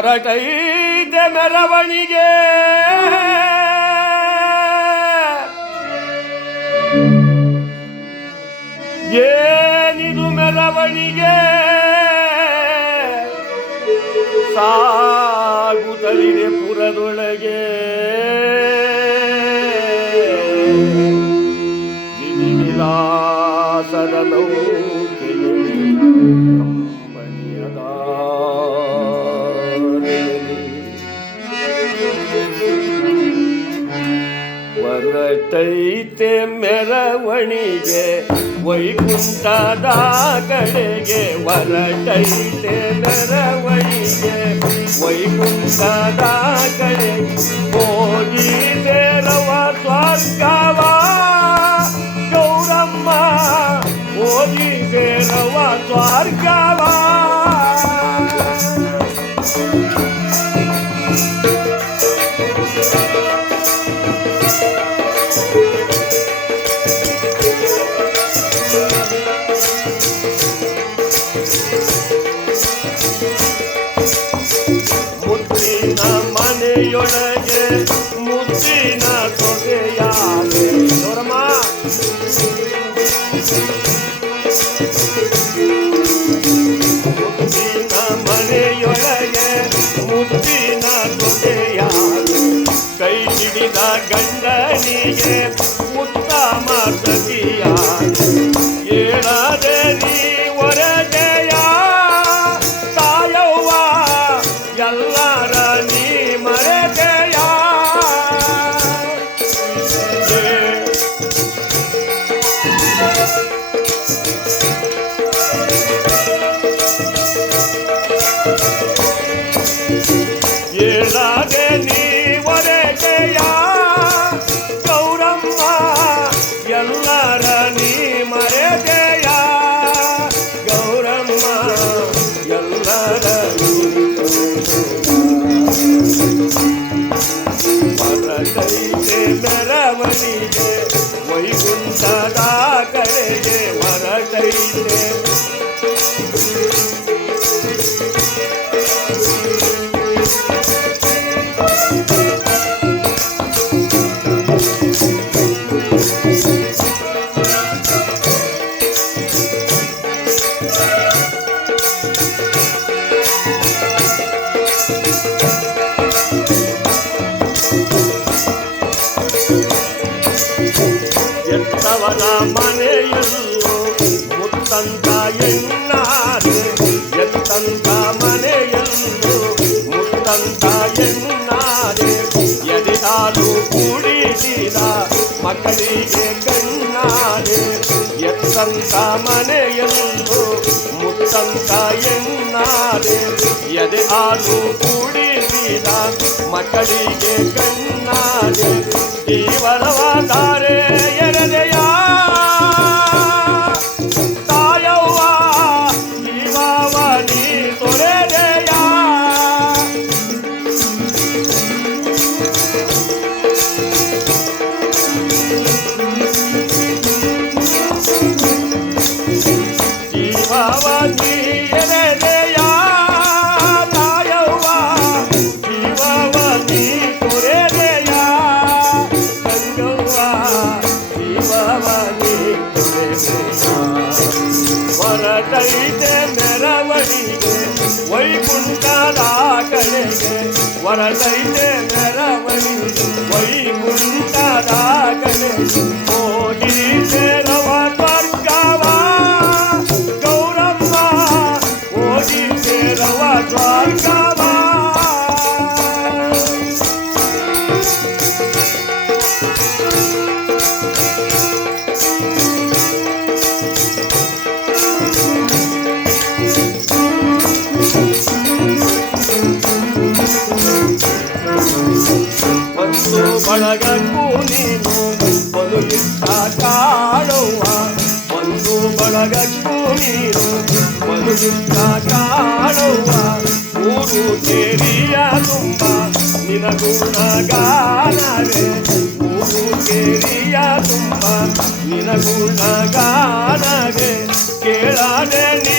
ಹೊರಟೈತೆ ಮೆರವಣಿಗೆ. ಏನಿದು ಮೆರವಣಿಗೆ? ಸಾಗುತ್ತಲಿದೆ ಪುರದೊಳಗೆ. ಸದನೋ ನೌಕೆಯಲ್ಲಿ. ಹೊರಟೈತೆ ಮೆರವಣಿಗೆ ವೈಕುಂಠದ ಕಡೆಗೆ ಹೊರಟೈತೆ ಮೆರವಣಿಗೆ ವೈಕುಂಠದ ಕಡೆ ಹೋಗಿ ಸೇರವ ಸ್ವಾಗವ ಗೌರಮ್ಮ ಹೋಗಿ ಸೇರವ ಸ್ವರ್ಗವ. ಮುತ್ತಿನ ಮನೆಯೊಳಗೆ ಮುತ್ತಿನ ಸೊಸೆಯಾಗೆ ನೋಡಮ್ಮ. ಮುತ್ತಿನ ಮನೆಯೊಳಗೆ ಮುತ್ತಿನ ಸೊಸೆಯಾಗೆ ಕೈ ಹಿಡಿದ ಗಂಡನಿಗೆ ಮುತ್ತಂತ ಎನ್ನಾರೆ ಎತ್ತಂತ ಮನೆಯಲ್ಲೋ ಮುತ್ತಂತ ಎನ್ನಾರೆ ಎದೆ ಹಾಲು ಕುಡಿಸಿದ ಮಕ್ಕಳಿಗೆ ಕಣ್ಣಾರೆ ಎತ್ತಂತ ಮನೆಯಲ್ಲೋ ಮುತ್ತಂತ ಎನ್ನಾರೆ ಎದೆ ಹಾಲು ಕುಡಿಸಿದ ಮಕ್ಕಳಿಗೆ ಕಣ್ಣಾರೆ ಜೀವನವಾದರೆ ಎರೆದೆಯ ತಾಯವ್ವ ಹೊರಟೈತೆ ಮೆರವಣಿಗೆ ವೈಕುಂಠದ ಕಡೆಗೆ ಹೊರಟೈತೆ ಮೆರವಣಿಗೆ ವೈಕುಂಠದ ಕಡೆಗೆ ಹೋಗಿ ಸೇರವ ಸ್ವರ್ಗವ ಗೌರಮ್ಮ ಹೋಗಿ ಸೇರವ ಸ್ವರ್ಗವ ಒಂದು ಬಳಗಕ್ಕೂ ನೀನು ಕಾಡುವ. ಒಂದು ಬಳಗಕ್ಕೂ ನೀನು ಬದುಕಿತ್ತ ಕಾಡುವ. ಊರು ಕೇರಿಯ ತುಂಬ ನಿನಗುಣಗಾನವೇ ಊರು ಕೇರಿಯ ತುಂಬ ನಿನಗುಣಗಾನವೇ ಕೇಳದೆ ನೀ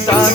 Star.